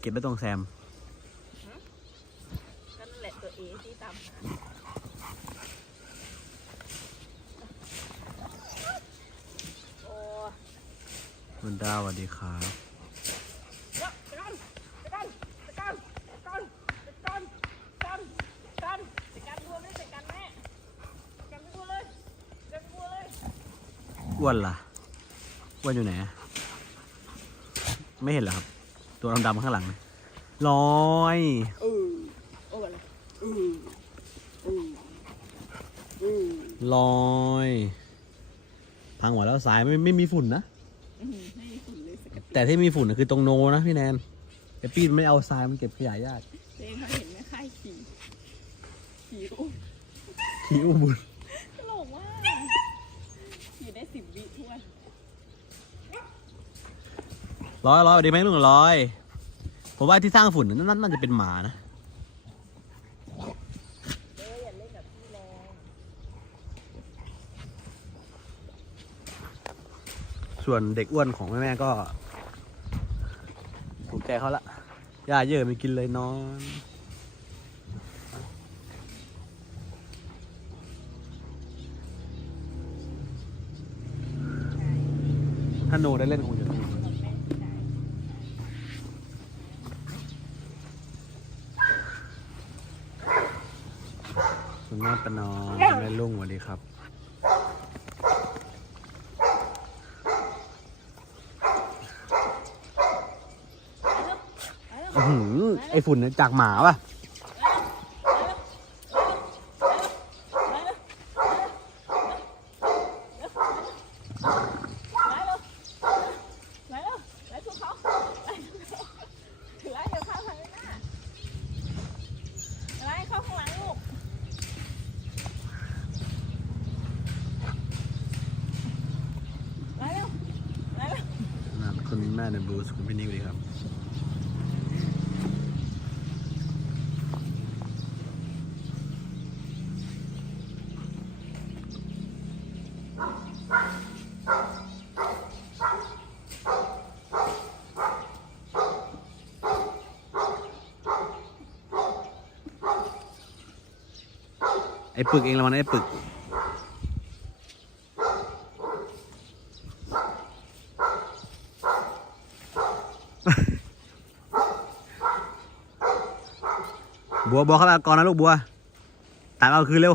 เก็บไม่ต้องแซมก็นแหละตัวเอที่ตำมโอ้คุณดาวสวัสดีครับอ้วนล่ะอ้วนอยู่ไหน ไม่เห็นเหรอครับ ตัวดำๆข้างหลังเนี่ยลอยเออโอ้อะไรเออเออเออลอย พังหมดแล้วสายไม่ไม่มีฝุ่นนะ อืมไม่มีฝุ่นเลยสักกระติแต่ที่มีฝุ่นน่ะคือตรงโนนะพี่แนนไอปีนไม่เอาทรายมันเก็บขยะยากตัวเองเขาเห็นไหมค่ายขี่ขี่อุ้มขี้อุบุญ ตลกว่ากขี่ได้สิบวิทั่วน ร้อยร้อยสวัสดีไหมลุงร้อยผมว่าที่สร้างฝุ่นน่ะนั่นน่าจะเป็นหมานะส่วนเด็กอ้วนของแม่แม่ๆก็ถูกใจเขาละย่าเยอะไม่กินเลยนอนถ้าโนได้เล่นคงจะสนุก กับแม่ที่ไหน คุณแม่ ปนอมแม่ลุงสวัสดีครับ อื้อหือไอฝุ่นเนี่ยจากหมาป่ะ ไล่เลยไล่เลยไล่ทุกเขาไล่ทุกเขาไล่เดี๋ยวเข้าทางหน้าไล่เข้าข้างหลังลูกไล่เร็วไล่เร็ว นั่นคุณ แม่ในบลูสคุณพี่นิวดีครับไอ้ปึกเองละมันไอ้ปึก บัวบัวเข้ามาก่อนนะลูกบัวตามเอาคืนเร็ว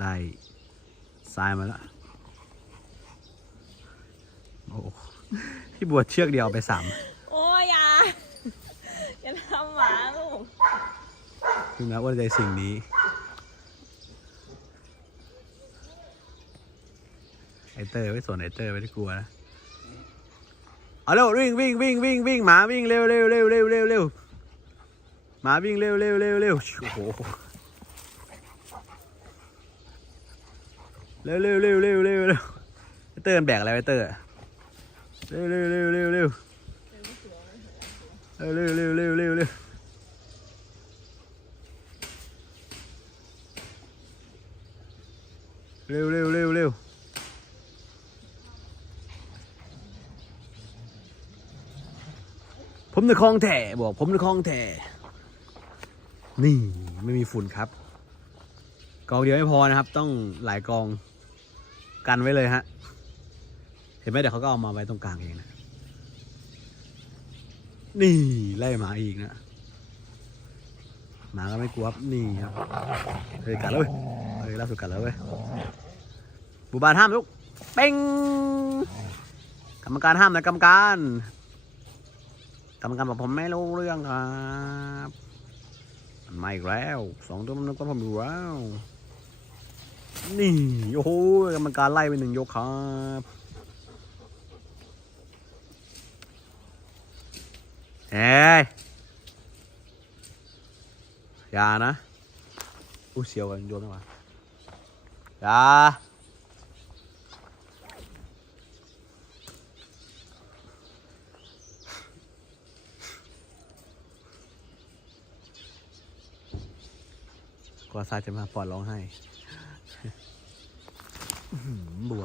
ได้ทรายมาแล้วโอ้พี่บัวเชือกเดียวเอาไปสามโอ้ยอย่าอย่าทำหมาลูกพี่แม้ว่าใจสิ่งนี้ไอเตอร์ไม่สนไอเตอร์ไม่ได้กลัวนะ เอาเร็ววิ่งวิ่งวิ่งวิ่งวิ่งหมาวิ่งเร็วเร็วเร็วเร็วเร็วเร็วห มาวิ่งเร็วเร็วเร็วเร็วโอ้โหเร็วเร็วเร็วเร็วเร็วเร็วเตอร์นแบกอะไรไอเตอร์เร็วเร็วเร็วเร็วเร็วเร็วเร็วเร็วเร็วเร็วเร็วเร็วเร็วเร็วเร็วผมในคลองแถ่บอกผมในคลองแถ่ นี่ไม่มีฝุ่นครับ กองเดียวไม่พอนะครับ ต้องหลายกองกันไว้เลยฮะ เห็นไหมเดี๋ยวเขาก็เอามาไว้ตรงกลางเองนะ นี่ไล่หมาอีกนะหมาก็ไม่กลัวครับนี่ครับเฮ้ยกัดแล้วเว้ยเฮ้ยล่าสุดกัดแล้วเว้ยบูบานห้ามลูกเป้งกรรมการห้ามนะกรรมการกรรมการบอกผมไม่รู้เรื่องครับ มันมาอีกแล้วสองตัวมันก็พอมีแล้วนี่โอ้โหกรรมการไล่ไปหนึ่งยกครับเฮ้ยอย่านะอู้เสียวกันโยนไม่มาอย่า ก็ซาจะมาปอดร้องไห้บัว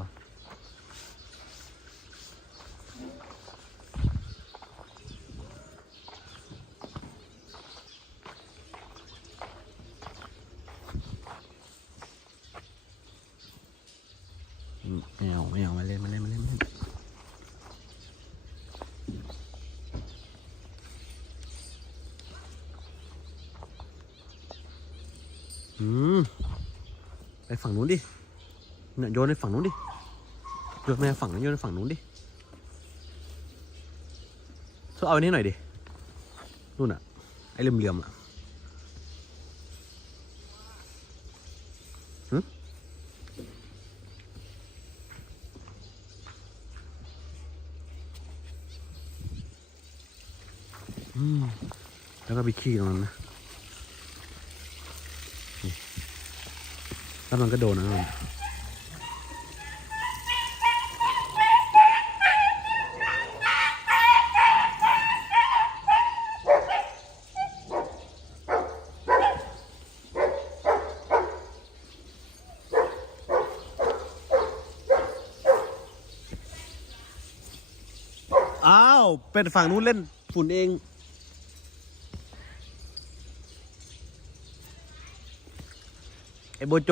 อืมไปฝั่ง นู้นดิ เนี่ยโยนไปฝั่งนู้นดิโยนไปฝั่งนั้นโยนไปฝั่งนู้นดิช่วยเอาอันนี้หน่อยดิ นู่นอะไอ้เหลี่ยมๆอะหึอืมแล้วก็ไปขี้ตรงนั้นนะ แล้วมันก็โดนนะมันอ้าว เป็นฝั่งนู้นเล่นฝุ่นเอง อ้โบโจ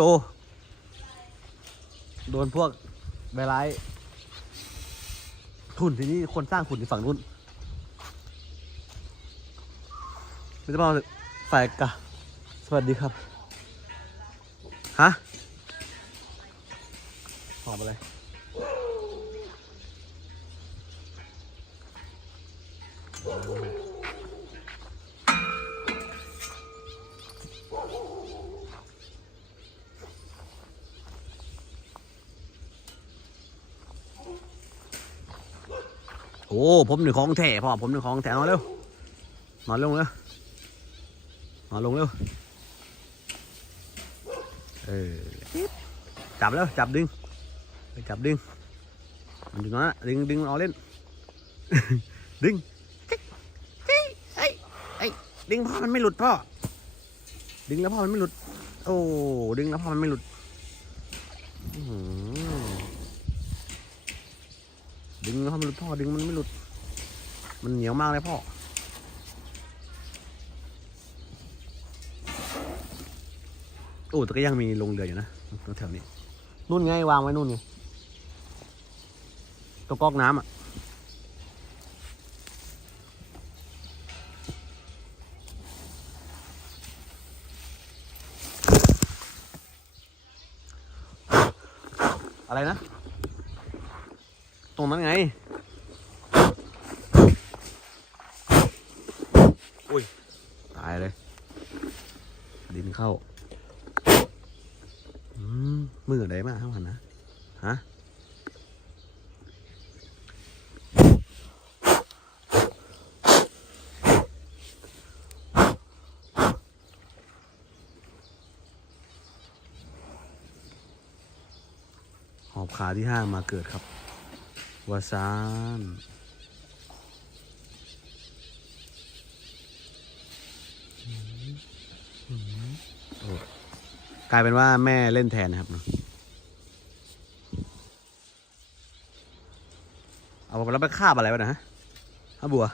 โดนพวกใบร้ายทุนที่นี่คนสร้างขุนอยู่ฝั่งนู้นไม่ต้องมาฝ่ายกะ สวัสดีครับ ฮะหอมอะไร โอ้ผมหนึ่งของแท้พ่อผมหนึ่งของแท้นอนเร็ว นอนลงเร็วนอนลงเร็ว เออ จับแล้วจับดึง ไปจับดึง มันอยู่นั่นนะดึงดึงเอาเล่น ดึงจิ๊กจิ๊กไอ้ไอ้ยดึงพ่อมันไม่หลุดพ่อ ดึงแล้วพ่อมันไม่หลุด โอ้ ดึงแล้วพ่อมันไม่หลุดอื้อหือ ดึงแล้วพ่อมันหลุดพ่อดึงมันไม่หลุด มันเหนียวมากเลยพ่อโอ้แต่ก็ยังมีลงเรืออยู่นะแถวนี้นู่นไงวางไว้นู่นไงตัวก๊อกน้ำอะอะไรนะ ตรงนั้นไง อุ้ย ตายเลย ดินเข้า อืมมืออะไรมาเท่ากันนะ ฮะ หอบขาที่ห้ามาเกิดครับวาซานกลายเป็นว่าแม่เล่นแทนนะครับ เอาไปแล้วไปคาบอะไรวะนะฮะฮะบัว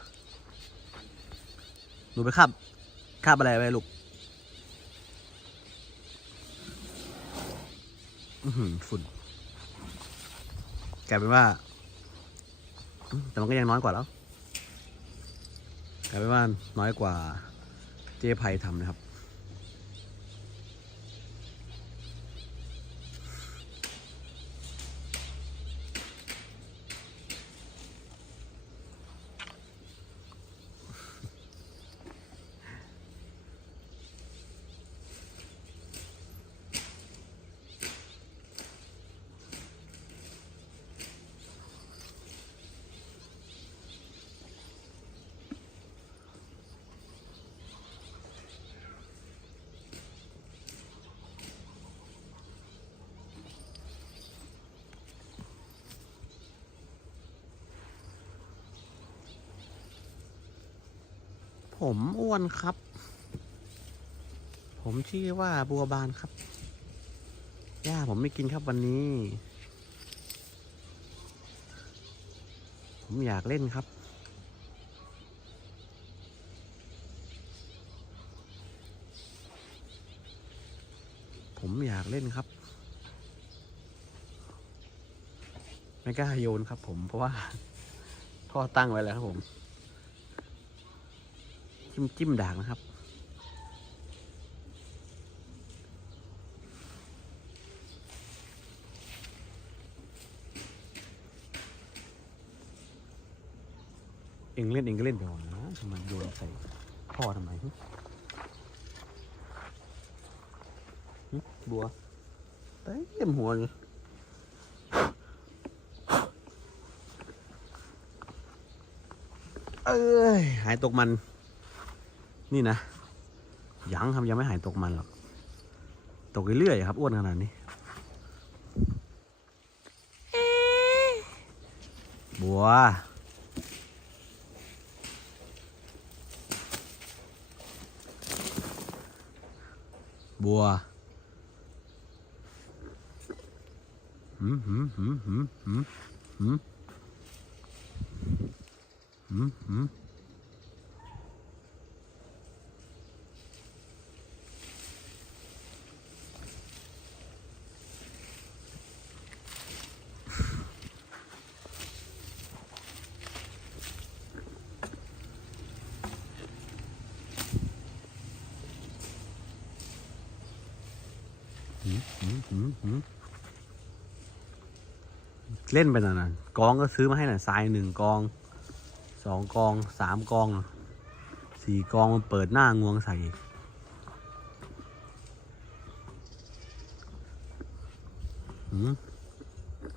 หนูไปคาบคาบอะไรไปลูกฝุ่น กลายเป็นว่า แต่มันก็ยังน้อยกว่าแล้วกลายเป็นว่าน้อยกว่าเจ๊ไพทำนะครับ ผมอ้วนครับ ผมชื่อว่าบัวบานครับ ย่าผมไม่กินครับวันนี้ ผมอยากเล่นครับ ผมอยากเล่นครับ ไม่กล้าโยนครับผมเพราะว่าท่อตั้งไว้แล้วครับผม จิ้มจิ้มด่างนะครับ เองเล่นเองก็เล่นไปก่อนนะทำไมโยนใส่พ่อทำไมบัวเต็มหัวเลยเอ้ย หายตกมัน นี่นะยังครับยังไม่หายตกมันหรอกตกเรื่อยๆครับอ้วนขนาดนี้ บัว บัวหืมหืมหืมหืมหืมหืมหืมหืมหืมหืมหืมหืม เล่นไปน่ะนะกองก็ซื้อมาให้น่ะทรายหนึ่งกองสองกองสามกองสี่กองมันเปิดหน้างวงใส่อีก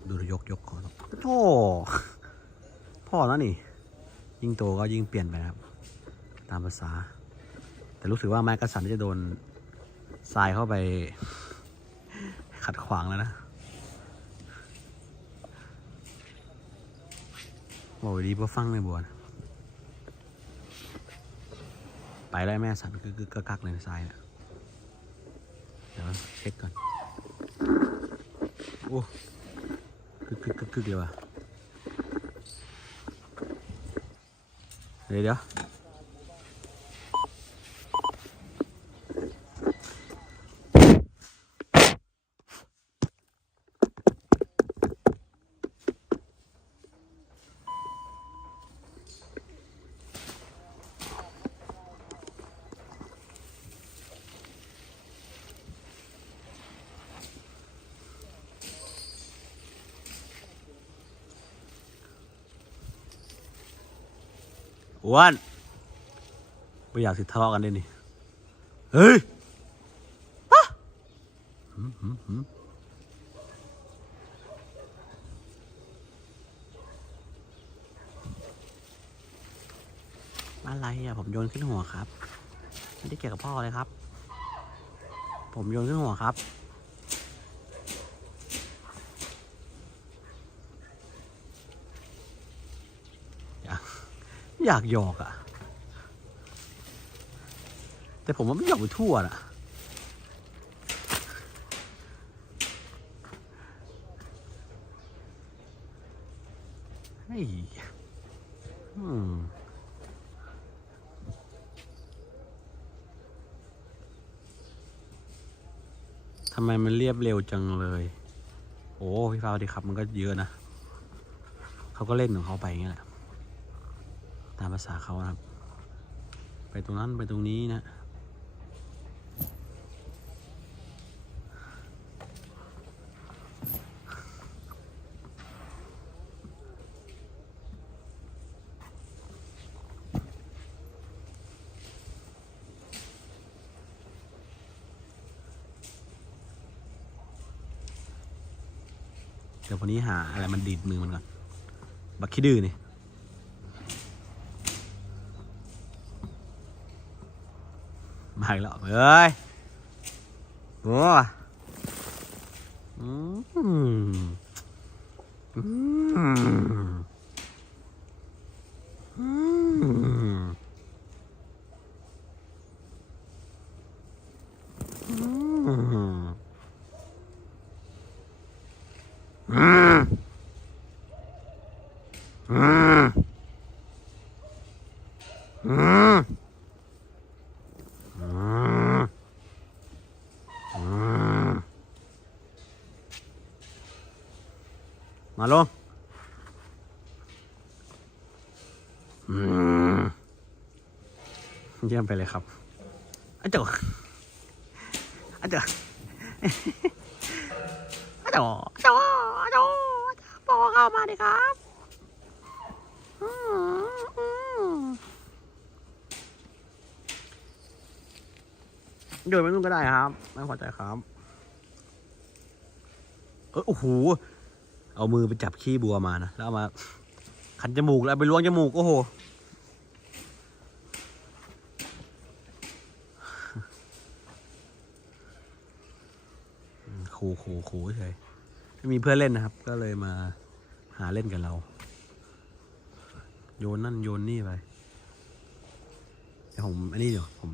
ดูยกยกก่อนโอ้พ่อแล้วนี่ ยิ่งโตก็ยิ่งเปลี่ยนไปครับ ตามภาษา แต่รู้สึกว่าไม้กระสันจะโดนทรายเข้าไปขัดขวางแล้วนะ บอกดีเพื่อฟังไม่บวนไปไล้แม่สันกึกกึกกักเลยทรายนะเดี๋ยวเช็คก่อน โอ้กึกกึกกึกกึกเลยว่ะเดี๋ยว อ้วนไม่อยากสิทะเลาะกันเลยนี่ เฮ้ยปะหืมหืมหืมอะไรอะ ผมโยนขึ้นหัวครับ ไม่ได้เกี่ยวกับพ่อเลยครับ ผมโยนขึ้นหัวครับ อยาก อยากหยอกอะแต่ผมว่าไม่หยอกไปทั่วน่ะเฮ้ยอืมทำไมมันเรียบเร็วจังเลย โอ้ พี่ฟ้าดีครับ มันก็เยอะนะ เขาก็เล่นของเขาไปอย่างเงี้แหละ ตามภาษาเขาครับ ไปตรงนั้นไปตรงนี้นะเดี๋ยววันนี้หาอะไรมันดีดมือมันก่อน บักขี้ดื้อนี่ mày lợn mày ơi đúng không à mm. Mm. เยี่ยมไปเลยครับอาจารย์อาจารย์อาจารย์อาจารย์อาจารย์ปอเข้ามาดิครับเดินไปนู่นก็ได้ครับ ไม่พอใจครับ เออโอ้โห เอามือไปจับขี้บัวมานะ แล้วมา ขันจมูกแล้วไปล้วงจมูก โอ้โห ขู่ขู่ขู่เฉยไม่มีเพื่อนเล่นนะครับ ก็เลยมาหาเล่นกับเรา โยนนั่นโยนนี่ไปผมอันนี้เดี๋ยวผม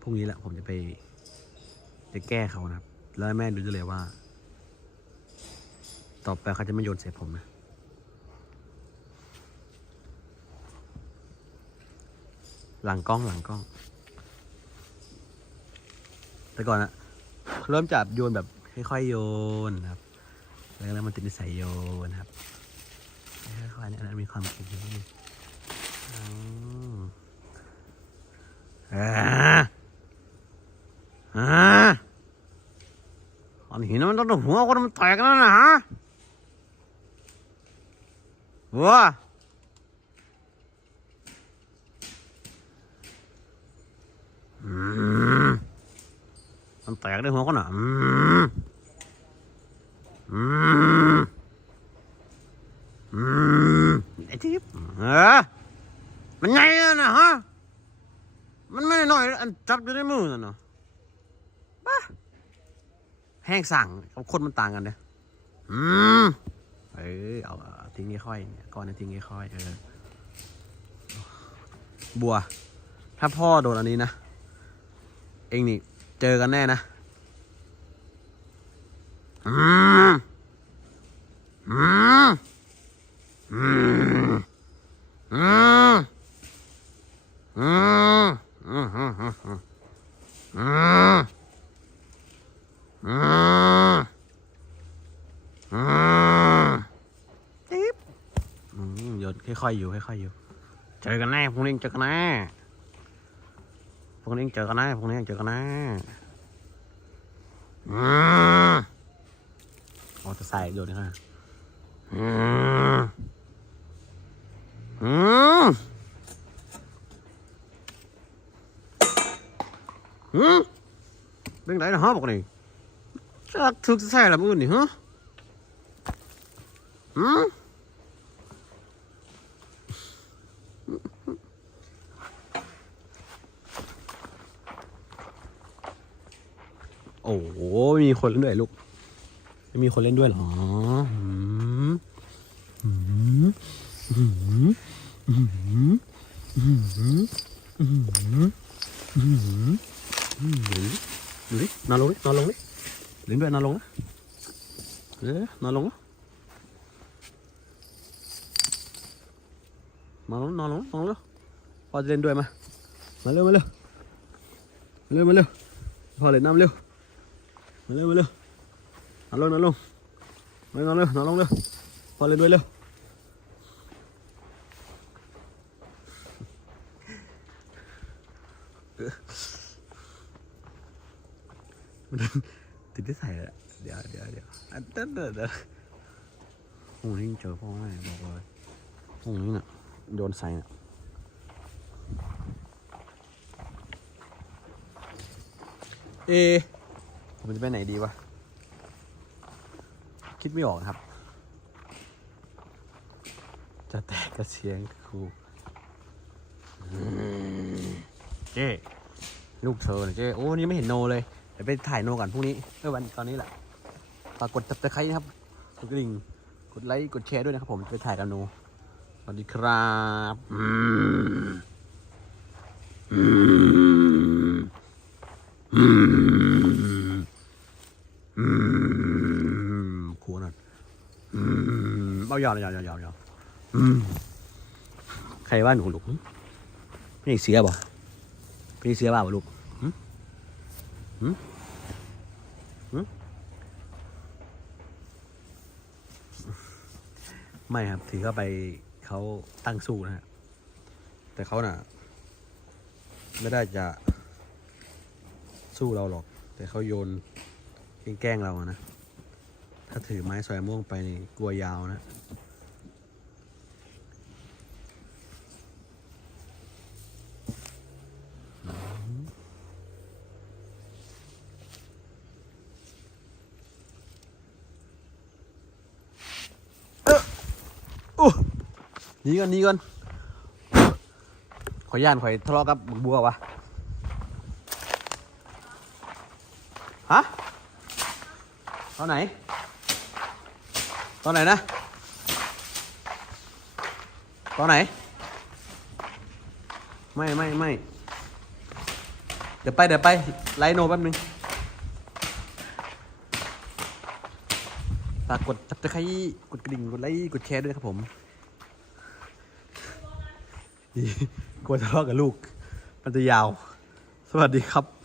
พรุ่งนี้แหละผมจะไป จะแก้เขานะครับ แล้วแม่ดูได้เลยว่า ต่อไปเขาจะไม่โยนเสร็จผมนะ หลังกล้องหลังกล้อง แต่ก่อนอะเริ่มจับโยนแบบค่อยๆโยนครับ แล้วแล้วมันติดนิสัยโยนะครับค่อยๆเนี่ยอันมีความคิดนิดนึงอืมอ่าอ่าอันหินมันต้องหัวคนมันแตกแล้วนะฮะวัว มันแตกได้หัวคนอะอืมอืมอืมไอ้ทิพย์เออมันไงนะฮะ มันไม่ได้น้อยอันจับอยู่ในมือน่ะเนาะบ้าแห้งสั่งกับคนมันต่างกันเนี่ยอืมเออเอาทิ้งค่อยๆเนี่ยก้อนนี้ทิ้งค่อยๆเออบัว ถ้าพ่อโดนอันนี้นะ เองนี่ เจอกันแน่นะอืมอืมอืมอืมอืมอืมอืมอืมอืมอืมอืมติ๊บอืมหยดค่อยๆอยู่ค่อยๆอยู่ เจอกันแน่พรุ่งนี้เจอกันแน่ พรุ่งนี้เจอกันน่พรุ่งนี้เจอกันน่อืมเอจะใส่โยนนะครับอืมอืมอืมเป็นไรนะฮะบอกนี่จะถึกจะใส่ละมือนี่ฮะอืม คนเล่นด้วยลูก ไม่มีคนเล่นด้วยหรอดูดินอนลงดินอนลงดิเล่นด้วยนอนลงนะเอ๊ะนอนลงนะมาลงนอนลงนอนลงพอจะเล่นด้วยมา มาเร็วมาเร็วมาเร็วมาเร็วพอเล่นน้ำเร็ว มาเร็วมาเร็วนอนลงนอนลงนอนลงเร็วนอนลงเร็วพอเล่นด้วยเร็วมันติดที่ใส่อะเดี๋ยวเดี๋ยวเดี๋ยวอันเต้นเดี๋ยวเดี๋ยวพรุ่งนี้เจอพ่อแม่บอกเลยพรุ่งนี้น่ะโดนใส่น่ะเอะ ผมจะไปไหนดีวะ คิดไม่ออกครับ จะแตกกระเสียงครูเจ้ลูกเธอเนี่ยเจ้โอ้นี่ไม่เห็นโนเลยเดี๋ยวไปถ่ายโนก่อนพรุ่งนี้เออวันตอนนี้แหละฝากกดติดตามนะครับกดกระดิ่งกดไลค์กดแชร์ด้วยนะครับ ผมไปถ่ายกับโนสวัสดีครับอืมอืมอืม อืมครูนั่นอืมเอา ยาวยาวยาวยาวใครว่าหนูลูกหึพี่เสียบ่พี่เสียบ่าบ่ลูกไม่ครับถือเข้าไปเขาตั้งสู้นะฮะแต่เขาน่ะ ไม่ได้จะสู้เราหรอก แต่เขาโยนแกล้งเราอะนะถ้าถือไม้สอยม่วงไปนี่กลัวยาวนะ หนีก่อนหนีก่อนข่อยย่านข่อยทะเลาะกับบักบัววะฮะตอนไหน ตอนไหนนะ ตอนไหน ไม่ไม่ไม่ เดี๋ยวไปเดี๋ยวไป ไลโนแป๊บนึง ฝากกดตับตะไคร้กดกระดิ่ง กดไลค์ กดแชร์ด้วยนะครับผมดีกลัวทะเลาะกับลูก มันจะยาว สวัสดีครับ